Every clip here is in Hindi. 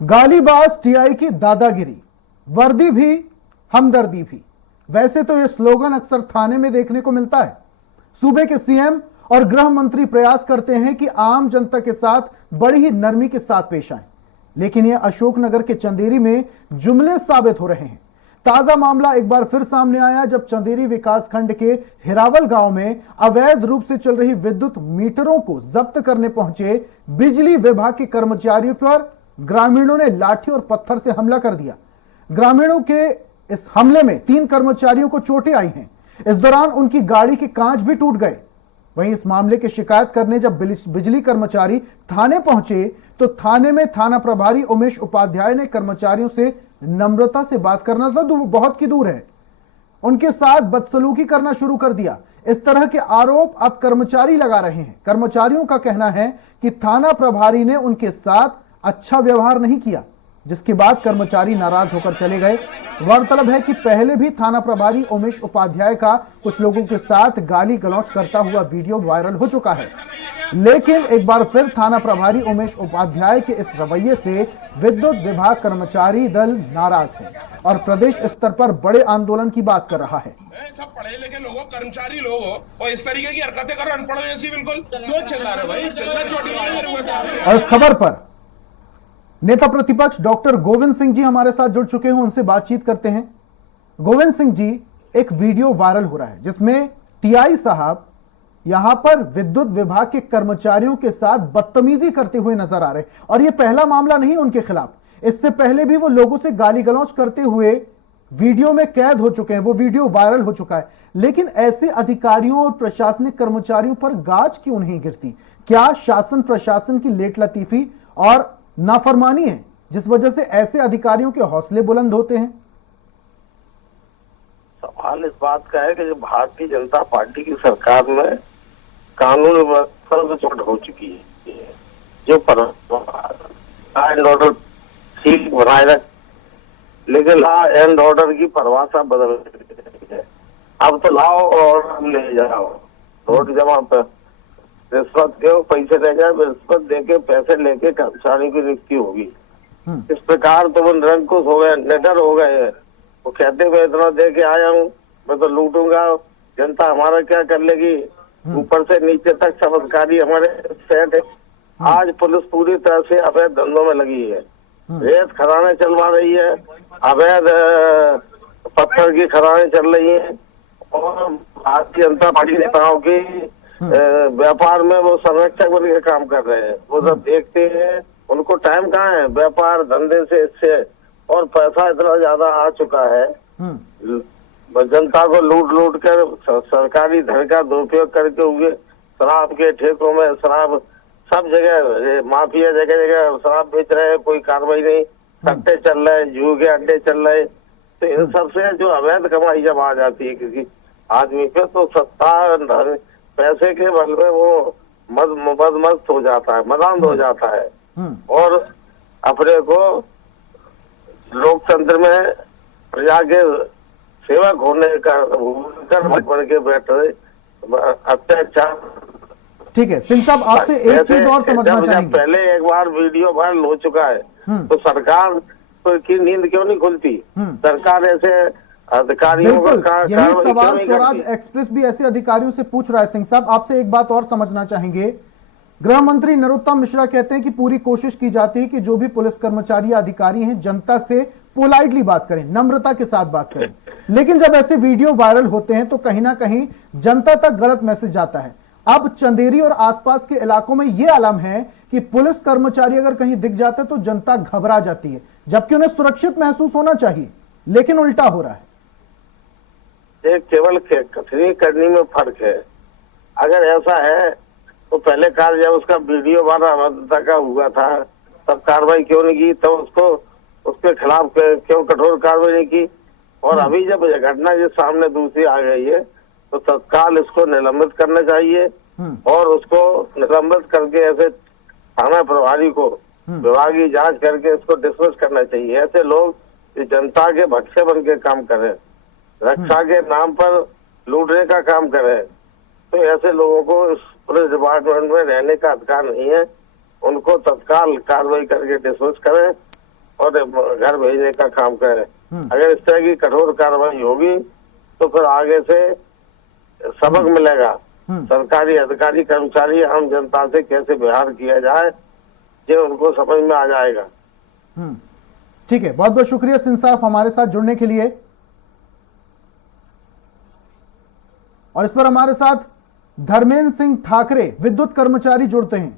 गालीबाज टीआई की दादागिरी, वर्दी भी हमदर्दी भी। वैसे तो यह स्लोगन अक्सर थाने में देखने को मिलता है। सूबे के सीएम और गृह मंत्री प्रयास करते हैं कि आम जनता के साथ बड़ी ही नरमी के साथ पेश आए, लेकिन यह अशोकनगर के चंदेरी में जुमले साबित हो रहे हैं। ताजा मामला एक बार फिर सामने आया जब चंदेरी विकासखंड के हिरावल गांव में अवैध रूप से चल रही विद्युत मीटरों को जब्त करने पहुंचे बिजली विभाग के कर्मचारियों पर ग्रामीणों ने लाठी और पत्थर से हमला कर दिया। ग्रामीणों के इस हमले में 3 कर्मचारियों को चोटें आई हैं। इस दौरान उनकी गाड़ी के कांच भी टूट गए। वहीं इस मामले की शिकायत करने जब बिजली कर्मचारी थाने पहुंचे तो थाने में थाना प्रभारी उमेश उपाध्याय ने कर्मचारियों से नम्रता से बात करना तो बहुत की दूर है, उनके साथ बदसलूकी करना शुरू कर दिया। इस तरह के आरोप अब कर्मचारी लगा रहे हैं। कर्मचारियों का कहना है कि थाना प्रभारी ने उनके साथ अच्छा व्यवहार नहीं किया, जिसके बाद कर्मचारी नाराज होकर चले गए। गौरतलब है कि पहले भी थाना प्रभारी उमेश उपाध्याय का कुछ लोगों के साथ गाली गलौज करता हुआ वीडियो वायरल हो चुका है, लेकिन एक बार फिर थाना प्रभारी उमेश उपाध्याय के इस रवैये से विद्युत विभाग कर्मचारी दल नाराज है और प्रदेश स्तर पर बड़े आंदोलन की बात कर रहा है। सब पढ़े लिखे लोग हो, कर्मचारी लोग हो और इस तरीके की हरकतें करो अनपढ़ जैसी, बिल्कुल क्यों चिल्ला रहे भाई? और इस खबर पर नेता प्रतिपक्ष डॉक्टर गोविंद सिंह जी हमारे साथ जुड़ चुके हैं, उनसे बातचीत करते हैं। गोविंद सिंह जी, एक वीडियो वायरल हो रहा है जिसमें टीआई साहब यहां पर विद्युत विभाग के कर्मचारियों के साथ बदतमीजी करते हुए नजर आ रहे हैं और यह पहला मामला नहीं उनके खिलाफ। इससे पहले भी वो लोगों से गाली गलौज करते हुए वीडियो में कैद हो चुके हैं, वो वीडियो वायरल हो चुका है। लेकिन ऐसे अधिकारियों और प्रशासनिक कर्मचारियों पर गाज क्यों नहीं गिरती? क्या शासन प्रशासन की लेट लतीफी और नाफरमानी है जिस वजह से ऐसे अधिकारियों के हौसले बुलंद होते हैं? सवाल इस बात का है कि जो भारतीय जनता पार्टी की सरकार में कानून व्यवस्था में चोट हो चुकी है, जो लॉ एंड ऑर्डर ठीक बनाए रख, लेकिन लॉ एंड ऑर्डर की परिभाषा बदल गई है। अब तो लाओ और ले जाओ, वोट जमा पर रिश्वत के पैसे ले जाए, रिश्वत देके पैसे लेके कर्मचारी की नियुक्ति होगी। इस प्रकार तो वो निरंकुश हो गए, निडर हो गए हैं। वो कहते मैं इतना दे के आया हूँ, मैं तो लूटूंगा, जनता हमारा क्या कर लेगी। ऊपर से नीचे तक सब अधिकारी हमारे सेट है। आज पुलिस पूरी तरह से अवैध धंधों में लगी है, रेत खदानें चलवा रही है, अवैध पत्थर की खदानें चल रही है और भारतीय जनता पार्टी नेताओं की व्यापार में वो संरक्षक बन के काम कर रहे हैं। वो सब देखते हैं, उनको टाइम कहाँ है व्यापार धंधे से, इससे और पैसा इतना ज्यादा आ चुका है, जनता को लूट लूट कर सरकारी धन का दुरुपयोग करके हुए शराब के ठेकों में शराब सब जगह माफिया जगह जगह शराब बेच रहे हैं, कोई कार्रवाई नहीं। सट्टे चल रहे, जुए के अड्डे चल रहे, तो इन सबसे जो अवैध कमाई जब आ जाती है किसी आदमी पे तो सत्ता पैसे के बल में वो मदमस्त हो जाता है, मदांध हो जाता है और अपने को लोकतंत्र में प्रजा के सेवक होने का बन के बैठ रहे अत्याचार। ठीक है सिंह साहब, आपसे एक चीज और समझना चाहेंगे। पहले एक बार वीडियो वायरल हो चुका है तो सरकार की नींद क्यों नहीं खुलती? सरकार ऐसे अधिकारियों का यही सवाल स्वराज एक्सप्रेस भी ऐसे अधिकारियों से पूछ रहा है। सिंह साहब, आपसे एक बात और समझना चाहेंगे। गृह मंत्री नरोत्तम मिश्रा कहते हैं कि पूरी कोशिश की जाती है कि जो भी पुलिस कर्मचारी अधिकारी हैं जनता से पोलाइटली बात करें, नम्रता के साथ बात करें, लेकिन जब ऐसे वीडियो वायरल होते हैं तो कहीं ना कहीं जनता तक गलत मैसेज जाता है। अब चंदेरी और आसपास के इलाकों में यह आलम है कि पुलिस कर्मचारी अगर कहीं दिख जाते तो जनता घबरा जाती है, जबकि उन्हें सुरक्षित महसूस होना चाहिए, लेकिन उल्टा हो रहा है। केवल कथनी करने में फर्क है। अगर ऐसा है तो पहले काल जब उसका वीडियो वायरल का हुआ था तब कार्रवाई क्यों नहीं की, तब उसको उसके खिलाफ क्यों कठोर कार्रवाई नहीं की? और अभी जब यह घटना जो सामने दूसरी आ गई है तो तत्काल इसको निलंबित करना चाहिए और उसको निलंबित करके ऐसे थाना प्रभारी को विभागीय जांच करके इसको डिसमिस करना चाहिए। ऐसे लोग जनता के भक्से बन के काम करें, रक्षा के नाम पर लूटने का काम करें, तो ऐसे लोगों को इस पुलिस डिपार्टमेंट में रहने का अधिकार नहीं है। उनको तत्काल कार्रवाई करके डिसमिस करें और घर भेजने का काम करें। अगर इस तरह की कठोर कार्रवाई होगी तो फिर आगे से सबक मिलेगा। सरकारी अधिकारी कर्मचारी आम जनता से कैसे व्यवहार किया जाए ये उनको समझ में आ जाएगा। ठीक है, बहुत बहुत शुक्रिया सिंह साहब हमारे साथ जुड़ने के लिए। और इस पर हमारे साथ धर्मेंद्र सिंह ठाकरे विद्युत कर्मचारी जुड़ते हैं,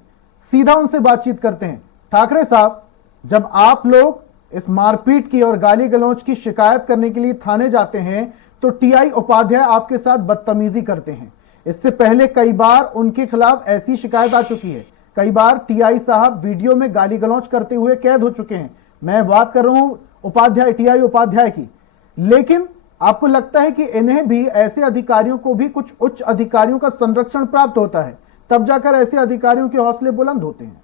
सीधा उनसे बातचीत करते हैं। ठाकरे साहब, जब आप लोग इस मारपीट की और गाली गलौज की शिकायत करने के लिए थाने जाते हैं तो टीआई उपाध्याय आपके साथ बदतमीजी करते हैं। इससे पहले कई बार उनके खिलाफ ऐसी शिकायत आ चुकी है, कई बार टीआई साहब वीडियो में गाली गलौज करते हुए कैद हो चुके हैं। मैं बात कर रहा हूं उपाध्याय, टीआई उपाध्याय की। लेकिन आपको लगता है कि इन्हें भी, ऐसे अधिकारियों को भी कुछ उच्च अधिकारियों का संरक्षण प्राप्त होता है, तब जाकर ऐसे अधिकारियों के हौसले बुलंद होते हैं?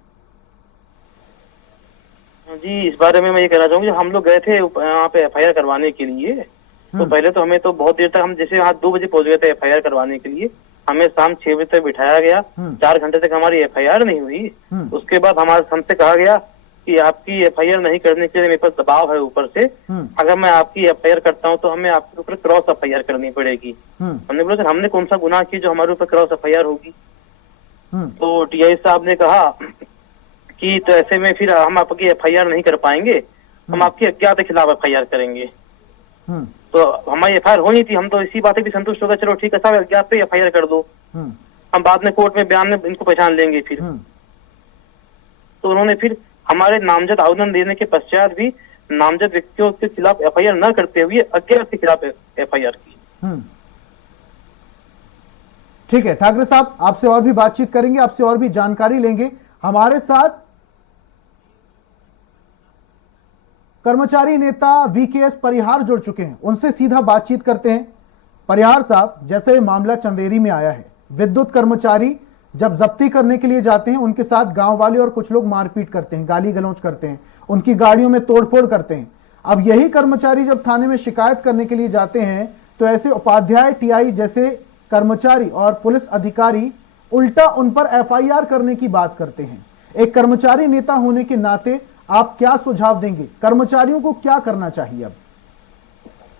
जी, इस बारे में मैं ये कहना चाहूंगी, हम लोग गए थे यहाँ पे एफआईआर करवाने के लिए, तो पहले तो हमें तो बहुत देर तक, हम जैसे यहाँ 2 बजे पहुंच गए थे एफआईआर करवाने के लिए, हमें शाम 6 बजे तक बिठाया गया। 4 घंटे तक हमारी एफआईआर नहीं हुई। उसके बाद हमसे कहा गया कि आपकी एफआईआर नहीं करने के लिए मेरे पास दबाव है ऊपर से, अगर मैं आपकी एफआईआर करता हूं तो हमें आपके ऊपर क्रॉस एफआईआर करनी पड़ेगी। हमने बोला सर हमने कौन सा गुनाह किया जो हमारे ऊपर क्रॉस एफआईआर होगी? तो टीआई साहब ने कहा कि तो ऐसे में फिर हम आपकी एफआईआर नहीं कर पाएंगे, हम आपकी अज्ञात के खिलाफ एफआईआर करेंगे। तो हमारी एफआईआर होनी थी, हम तो इसी बात भी संतुष्ट हो गए, चलो ठीक है साहब अज्ञात पे एफआईआर कर दो, हम बाद में कोर्ट में बयान में इनको पहचान लेंगे फिर। तो उन्होंने फिर हमारे नामजद आवेदन देने के पश्चात भी नामजद व्यक्तियों के खिलाफ एफआईआर न करते हुए अज्ञात के खिलाफ एफआईआर की। ठीक है ठाकरे साहब, आपसे और भी बातचीत करेंगे, आपसे और भी जानकारी लेंगे। हमारे साथ कर्मचारी नेता वीकेएस परिहार जुड़ चुके हैं, उनसे सीधा बातचीत करते हैं। परिहार साहब, जैसे मामला चंदेरी में आया है, विद्युत कर्मचारी जब जब्ती करने के लिए जाते हैं उनके साथ गांव वाले और कुछ लोग मारपीट करते हैं, गाली गलौज करते हैं, उनकी गाड़ियों में तोड़फोड़ करते हैं। अब यही कर्मचारी जब थाने में शिकायत करने के लिए जाते हैं तो ऐसे उपाध्याय, टीआई जैसे कर्मचारी और पुलिस अधिकारी उल्टा उन पर एफआईआर करने की बात करते हैं। एक कर्मचारी नेता होने के नाते आप क्या सुझाव देंगे? कर्मचारियों को क्या करना चाहिए अब?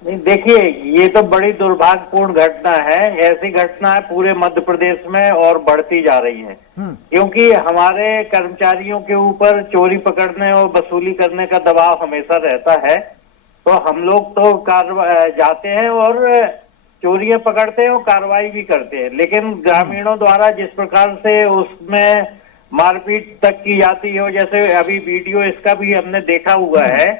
नहीं, देखिए ये तो बड़ी दुर्भाग्यपूर्ण घटना है। ऐसी घटनाएं पूरे मध्य प्रदेश में और बढ़ती जा रही हैं, क्योंकि हमारे कर्मचारियों के ऊपर चोरी पकड़ने और वसूली करने का दबाव हमेशा रहता है। तो हम लोग तो जाते हैं और चोरियां पकड़ते हैं और कार्रवाई भी करते हैं, लेकिन ग्रामीणों द्वारा जिस प्रकार से उसमें मारपीट तक की जाती हो, जैसे अभी वीडियो इसका भी हमने देखा हुआ है,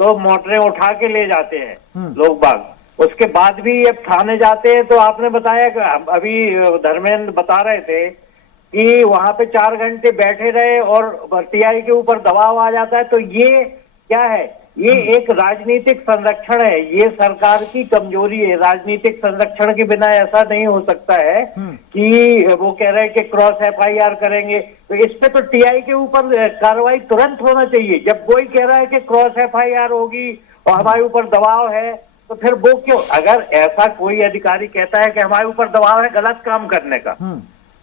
तो मोटरें उठा के ले जाते हैं लोग बाग। उसके बाद भी अब थाने जाते हैं। तो आपने बताया कि अभी धर्मेंद्र बता रहे थे कि वहां पे 4 घंटे बैठे रहे और टीआई के ऊपर दबाव आ जाता है। तो ये क्या है? ये एक राजनीतिक संरक्षण है, ये सरकार की कमजोरी है। राजनीतिक संरक्षण के बिना ऐसा नहीं हो सकता है कि वो कह रहे हैं कि क्रॉस एफआईआर करेंगे। तो इस पे तो टीआई के ऊपर कार्रवाई तुरंत होना चाहिए। जब कोई कह रहा है कि क्रॉस एफआईआर होगी और हमारे ऊपर दबाव है, तो फिर वो क्यों? अगर ऐसा कोई अधिकारी कहता है कि हमारे ऊपर दबाव है गलत काम करने का,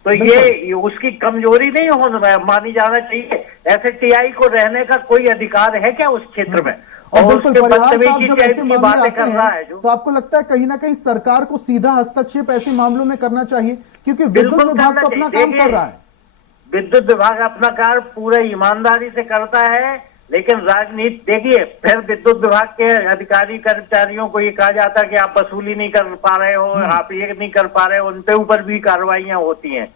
तो ये उसकी कमजोरी नहीं होना मानी जाना चाहिए। ऐसे टीआई को रहने का कोई अधिकार है क्या उस क्षेत्र में? और उसके बदतमीजी की बातें कर रहा है जो, तो आपको लगता है कहीं ना कहीं सरकार को सीधा हस्तक्षेप ऐसे मामलों में करना चाहिए? क्योंकि विद्युत विभाग तो अपना काम कर रहा है। विद्युत विभाग अपना कार्य पूरे ईमानदारी से करता है, लेकिन राजनीति देखिए, फिर विद्युत विभाग के अधिकारी कर्मचारियों को ये कहा जाता है कि आप वसूली नहीं कर पा रहे हो, आप ये नहीं कर पा रहे हो, उनके ऊपर भी कार्रवाइयां होती हैं।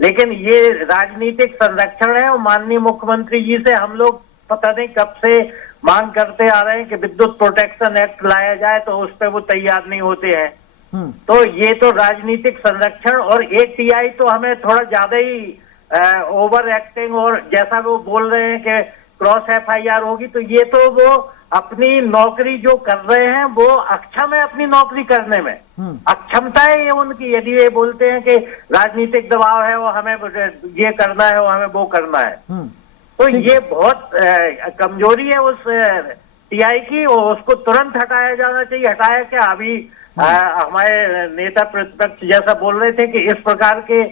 लेकिन ये राजनीतिक संरक्षण है। और माननीय मुख्यमंत्री जी से हम लोग पता नहीं कब से मांग करते आ रहे हैं कि विद्युत प्रोटेक्शन एक्ट लाया जाए, तो उस पर वो तैयार नहीं होते हैं। तो ये तो राजनीतिक संरक्षण। और एक टीआई तो हमें थोड़ा ज्यादा ही ओवर एक्टिंग, और जैसा वो बोल रहे हैं कि क्रॉस एफआईआर होगी, तो ये तो वो अपनी नौकरी जो कर रहे हैं वो अक्षम है अपनी नौकरी करने में। अक्षमता है ये उनकी। यदि ये बोलते हैं कि राजनीतिक दबाव है और हमें ये करना है और हमें वो करना है, तो ये बहुत कमजोरी है उस टीआई की, और उसको तुरंत हटाया जाना चाहिए। हटाया क्या? अभी हमारे नेता प्रतिपक्ष जैसा बोल रहे थे कि इस प्रकार के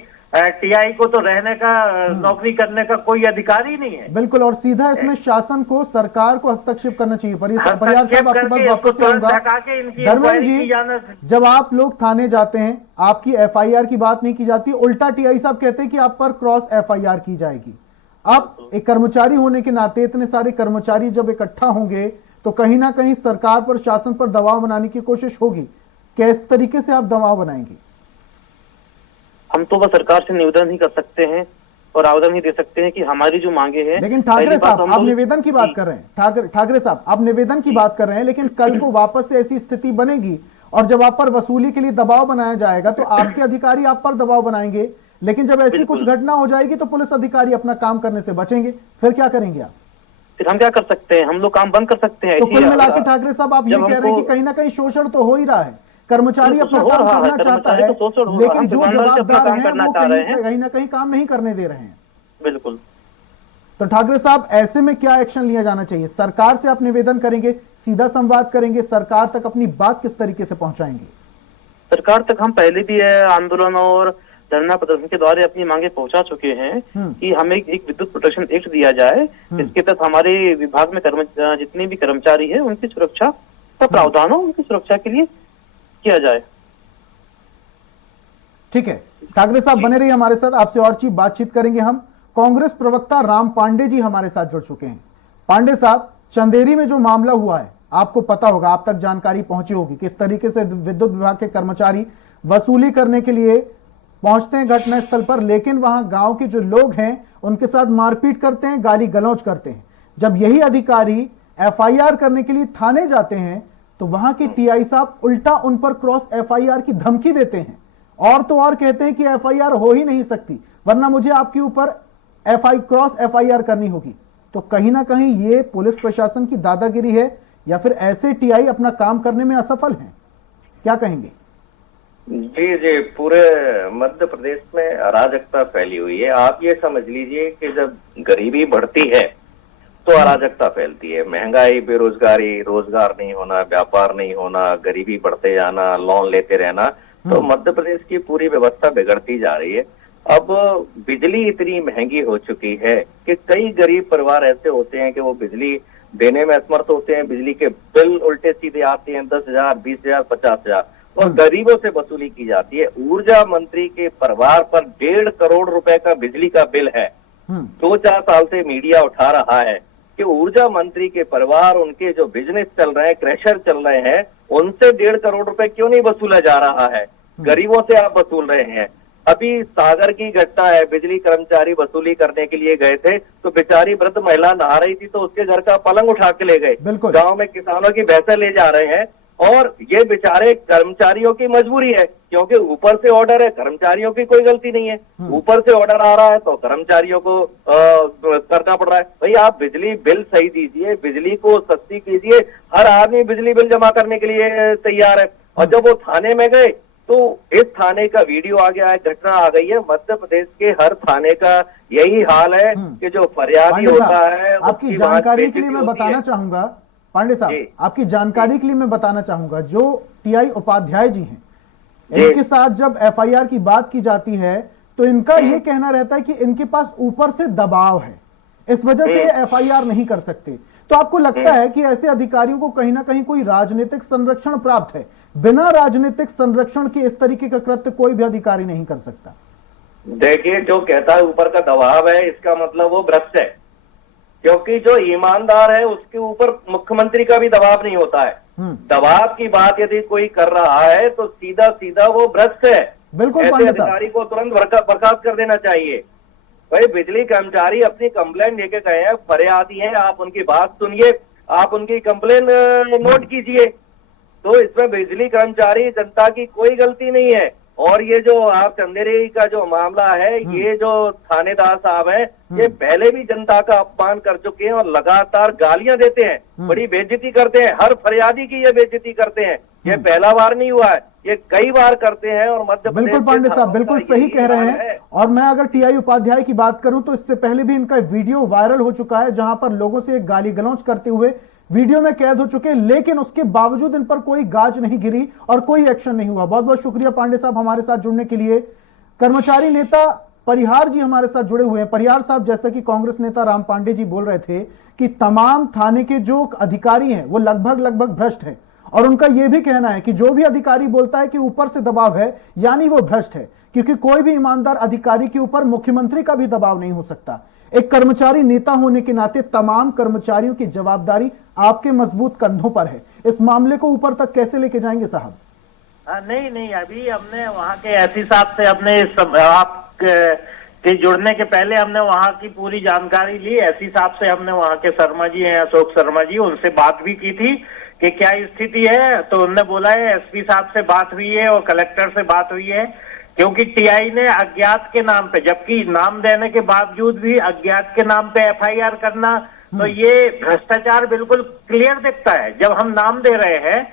टीआई को तो रहने का, नौकरी करने का कोई अधिकार ही नहीं है। बिल्कुल, और सीधा इसमें शासन को, सरकार को हस्तक्षेप करना चाहिए। परियार साहब, हस्तक्षेप आपके पास करके वापस इसको से आऊंगा। ढका के इनकी धर्मेंद्र इंक्वायरी की जी, जाना। जब आप लोग थाने जाते हैं, आपकी एफआईआर की बात नहीं की जाती, उल्टा टीआई साहब कहते हैं कि आप पर क्रॉस एफआईआर की जाएगी। अब एक कर्मचारी होने के नाते इतने सारे कर्मचारी जब इकट्ठा होंगे तो कहीं ना कहीं सरकार पर, शासन पर दबाव बनाने की कोशिश होगी। किस तरीके से आप दबाव बनाएंगे? हम तो बस सरकार से निवेदन ही कर सकते हैं और आवेदन ही दे सकते हैं कि हमारी जो मांगे हैं। लेकिन ठाकरे साहब, आप निवेदन की बात कर रहे हैं, ठाकरे साहब आप निवेदन की बात कर रहे हैं, लेकिन कल को वापस से ऐसी स्थिति बनेगी और जब आप पर वसूली के लिए दबाव बनाया जाएगा तो आपके अधिकारी आप पर दबाव बनाएंगे, लेकिन जब ऐसी कुछ घटना हो जाएगी तो पुलिस अधिकारी अपना काम करने से बचेंगे, फिर क्या करेंगे आप? फिर हम क्या कर सकते हैं? हम लोग काम बंद कर सकते हैं। तो कुल मिला के ठाकरे साहब आप ये कह रहे हैं कि कहीं ना कहीं शोषण तो हो ही रहा है, कर्मचारी अपना काम करना चाहता है, लेकिन जो जवाबदार हैं वो कहीं ना कहीं काम नहीं करने दे रहे हैं। बिल्कुल। तो ठाकरे साहब, ऐसे में क्या एक्शन लिया जाना चाहिए? सरकार से आप निवेदन करेंगे, सीधा संवाद करेंगे, सरकार तक अपनी बात किस तरीके से पहुंचाएंगे? सरकार तक हम पहले भी आंदोलन और धरना प्रदर्शन के द्वारा अपनी मांगे पहुंचा चुके हैं कि हमें एक विद्युत प्रोटेक्शन एक्ट दिया जाए, इसके तहत हमारे विभाग में जितने भी कर्मचारी हैं उनकी सुरक्षा का प्रावधान हो, उनकी सुरक्षा के लिए किया जाए। ठीक है, ठाकरे साहब बने रहिए हमारे साथ, आपसे और चीज बातचीत करेंगे हम। कांग्रेस प्रवक्ता राम पांडे जी हमारे साथ जुड़ चुके हैं। पांडे साहब, चंदेरी में जो मामला हुआ है, आपको पता होगा, आप तक जानकारी पहुंची होगी, किस तरीके से विद्युत विभाग के कर्मचारी वसूली करने के लिए पहुंचते हैं घटनास्थल पर, लेकिन वहां गांव के जो लोग हैं उनके साथ मारपीट करते हैं, गाली गलौज करते हैं। जब यही अधिकारी एफआईआर करने के लिए थाने जाते हैं तो वहां के टीआई साहब उल्टा उन पर क्रॉस एफआईआर की धमकी देते हैं, और तो और कहते हैं कि एफआईआर हो ही नहीं सकती, वरना मुझे आपके ऊपर क्रॉस एफआईआर करनी होगी। तो कहीं ना कहीं ये पुलिस प्रशासन की दादागिरी है या फिर ऐसे टीआई अपना काम करने में असफल हैं? क्या कहेंगे? जी जी, पूरे मध्य प्रदेश में अराजकता फैली हुई है। आप ये समझ लीजिए कि जब गरीबी बढ़ती है तो अराजकता फैलती है। महंगाई, बेरोजगारी, रोजगार नहीं होना, व्यापार नहीं होना, गरीबी बढ़ते जाना, लोन लेते रहना, तो मध्य प्रदेश की पूरी व्यवस्था बिगड़ती जा रही है। अब बिजली इतनी महंगी हो चुकी है कि कई गरीब परिवार ऐसे होते हैं कि वो बिजली देने में असमर्थ होते हैं, बिजली के बिल उल्टे सीधे आते हैं, 10,000, 20,000, 50,000, और गरीबों से वसूली की जाती है। ऊर्जा मंत्री के परिवार पर 1.5 करोड़ रुपए का बिजली का बिल है। 2-4 साल से मीडिया उठा रहा है कि ऊर्जा मंत्री के परिवार, उनके जो बिजनेस चल रहे हैं, क्रैशर चल रहे हैं, उनसे 1.5 करोड़ रुपए क्यों नहीं वसूला जा रहा है? गरीबों से आप वसूल रहे हैं। अभी सागर की घटना है, बिजली कर्मचारी वसूली करने के लिए गए थे तो बेचारी वृद्ध महिला नहा रही थी तो उसके घर का पलंग उठा के ले गए। गांव में किसानों की भैंसें ले जा रहे हैं, और ये बेचारे कर्मचारियों की मजबूरी है, क्योंकि ऊपर से ऑर्डर है, कर्मचारियों की कोई गलती नहीं है। ऊपर से ऑर्डर आ रहा है तो कर्मचारियों को करना पड़ रहा है। भाई आप बिजली बिल सही दीजिए, बिजली को सस्ती कीजिए। हर आदमी बिजली बिल जमा करने के लिए तैयार है। और जब वो थाने में गए तो इस थाने का वीडियो आ गया है, घटना आ गई है। मध्य प्रदेश के हर थाने का यही हाल है कि जो फरियादी होता है, आपकी जानकारी के लिए मैं बताना चाहूंगा, पांडे साहब आपकी जानकारी के लिए मैं बताना चाहूंगा, जो टीआई उपाध्याय जी हैं, इनके साथ जब एफआईआर की बात की जाती है तो इनका यह कहना रहता है कि इनके पास ऊपर से दबाव है, इस वजह से एफआईआर नहीं कर सकते। तो आपको लगता है कि ऐसे अधिकारियों को कहीं ना कहीं कोई राजनीतिक संरक्षण प्राप्त है? बिना राजनीतिक संरक्षण के इस तरीके का कृत्य कोई भी अधिकारी नहीं कर सकता। देखिए, जो कहता है ऊपर का दबाव है, इसका मतलब वो भ्रष्ट है, क्योंकि जो ईमानदार है उसके ऊपर मुख्यमंत्री का भी दबाव नहीं होता है। दबाव की बात यदि कोई कर रहा है तो सीधा सीधा वो भ्रष्ट है। बिल्कुल, ऐसे अधिकारी को तुरंत बर्खास्त कर देना चाहिए। भाई बिजली कर्मचारी अपनी कंप्लेंट लेके गए हैं, फरियादी हैं, आप उनकी बात सुनिए, आप उनकी कंप्लेन नोट कीजिए। तो इसमें बिजली कर्मचारी, जनता की कोई गलती नहीं है। और ये जो आप चंदेरी का जो मामला है, ये जो थानेदार साहब हैं, ये पहले भी जनता का अपमान कर चुके हैं और लगातार गालियां देते हैं, बड़ी बेइज्जती करते हैं, हर फरियादी की ये बेइज्जती करते हैं। ये पहला बार नहीं हुआ है, ये कई बार करते हैं। और मध्य प्रदेश, बिल्कुल पांडे साहब बिल्कुल सही कह रहे हैं। और मैं अगर टीआई उपाध्याय की बात करूं तो इससे पहले भी इनका वीडियो वायरल हो चुका है, जहां पर लोगों से गाली गलौज करते हुए वीडियो में कैद हो चुके, लेकिन उसके बावजूद इन पर कोई गाज नहीं गिरी और कोई एक्शन नहीं हुआ। बहुत बहुत शुक्रिया पांडे साहब हमारे साथ जुड़ने के लिए। कर्मचारी नेता परिहार जी हमारे साथ जुड़े हुए हैं। परिहार साहब, जैसा कि कांग्रेस नेता राम पांडे जी बोल रहे थे कि तमाम थाने के जो अधिकारी हैं वो लगभग भ्रष्ट हैं, और उनका यह भी कहना है कि जो भी अधिकारी बोलता है कि ऊपर से दबाव है, यानी वो भ्रष्ट है, क्योंकि कोई भी ईमानदार अधिकारी के ऊपर मुख्यमंत्री का भी दबाव नहीं हो सकता। एक कर्मचारी नेता होने के नाते तमाम कर्मचारियों की जवाबदारी आपके मजबूत कंधों पर है। इस मामले को ऊपर तक कैसे लेके जाएंगे साहब? नहीं, अभी हमने वहाँ के एसपी साहब से अपने आप के जुड़ने के पहले हमने वहाँ की पूरी जानकारी ली। एसपी साहब से हमने वहाँ के शर्मा जी हैं, अशोक शर्मा जी, उनसे बात भी की थी कि क्या स्थिति है। तो उन्होंने बोला है एसपी साहब से बात हुई है और कलेक्टर से बात हुई है, क्योंकि टीआई ने अज्ञात के नाम पे, जबकि नाम देने के बावजूद भी अज्ञात के नाम पे एफआईआर करना, तो ये भ्रष्टाचार बिल्कुल क्लियर दिखता है। जब हम नाम दे रहे हैं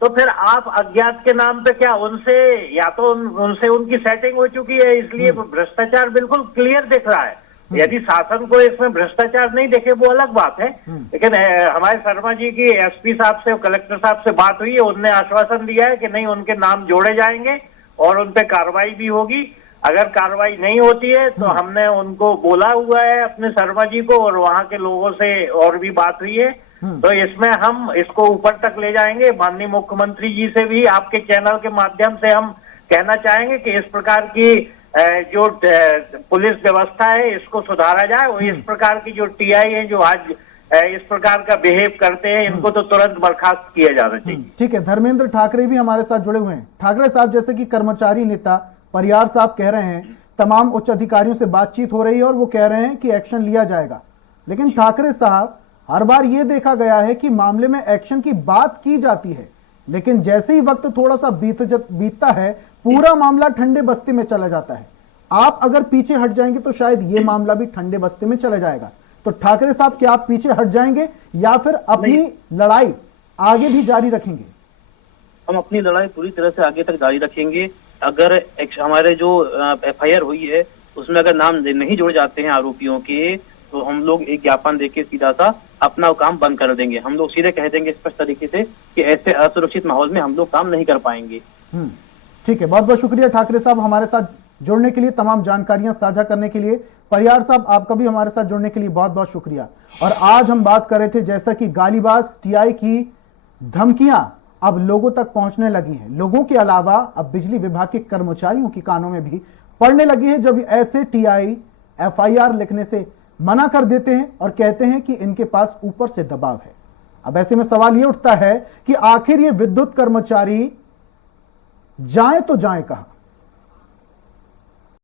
तो फिर आप अज्ञात के नाम पे क्या उनसे, या तो उनसे उनकी सेटिंग हो चुकी है, इसलिए भ्रष्टाचार बिल्कुल क्लियर दिख रहा है। यदि शासन को इसमें भ्रष्टाचार नहीं देखे वो अलग बात है, लेकिन हमारे शर्मा जी की एसपी साहब से, कलेक्टर साहब से बात हुई है, उनने आश्वासन दिया है कि नहीं, उनके नाम जोड़े जाएंगे और उन पे कार्रवाई भी होगी। अगर कार्रवाई नहीं होती है तो हमने उनको बोला हुआ है, अपने शर्मा जी को, और वहां के लोगों से और भी बात हुई है। तो इसमें हम इसको ऊपर तक ले जाएंगे। माननीय मुख्यमंत्री जी से भी आपके चैनल के माध्यम से हम कहना चाहेंगे कि इस प्रकार की जो पुलिस व्यवस्था है इसको सुधारा जाए, और इस प्रकार की जो टीआई है जो आज इस प्रकार का बिहेव करते हैं, इनको तो तुरंत बर्खास्त किया जाना चाहिए। ठीक है, धर्मेंद्र ठाकरे भी हमारे साथ जुड़े हुए हैं। ठाकरे साहब, जैसे कि कर्मचारी नेता परिहार साहब कह रहे हैं तमाम उच्च अधिकारियों से बातचीत हो रही है और वो कह रहे हैं कि एक्शन लिया जाएगा, लेकिन ठाकरे साहब, हर बार ये देखा गया है कि मामले में एक्शन की बात की जाती है, लेकिन जैसे ही वक्त थोड़ा सा बीतता है पूरा मामला ठंडे बस्ती में चला जाता है। आप अगर पीछे हट जाएंगे तो शायद ये मामला भी ठंडे बस्ती में चला जाएगा। तो ठाकरे साहब, क्या आप पीछे हट जाएंगे या फिर अपनी लड़ाई आगे भी जारी रखेंगे? हम अपनी लड़ाई पूरी तरह से आगे तक जारी रखेंगे। अगर हमारे जो एफआईआर हुई है उसमें अगर नाम नहीं जोड़े जाते हैं आरोपियों के, तो हम लोग एक ज्ञापन देके सीधा सा अपना काम बंद कर देंगे। हम लोग सीधे कह देंगे स्पष्ट तरीके से कि ऐसे असुरक्षित माहौल में हम लोग काम नहीं कर पाएंगे। ठीक है, बहुत बहुत शुक्रिया ठाकरे साहब हमारे साथ जुड़ने के लिए, तमाम जानकारियां साझा करने के लिए। परिहार साहब, आपका भी हमारे साथ जुड़ने के लिए बहुत बहुत शुक्रिया। और आज हम बात कर रहे थे जैसा कि गालीबाज टीआई की धमकियां अब लोगों तक पहुंचने लगी हैं, लोगों के अलावा अब बिजली विभाग के कर्मचारियों के कानों में भी पड़ने लगी है, जब ऐसे टीआई एफआईआर लिखने से मना कर देते हैं और कहते हैं कि इनके पास ऊपर से दबाव है। अब ऐसे में सवाल यह उठता है कि आखिर ये विद्युत कर्मचारी जाएं तो जाएं कहां?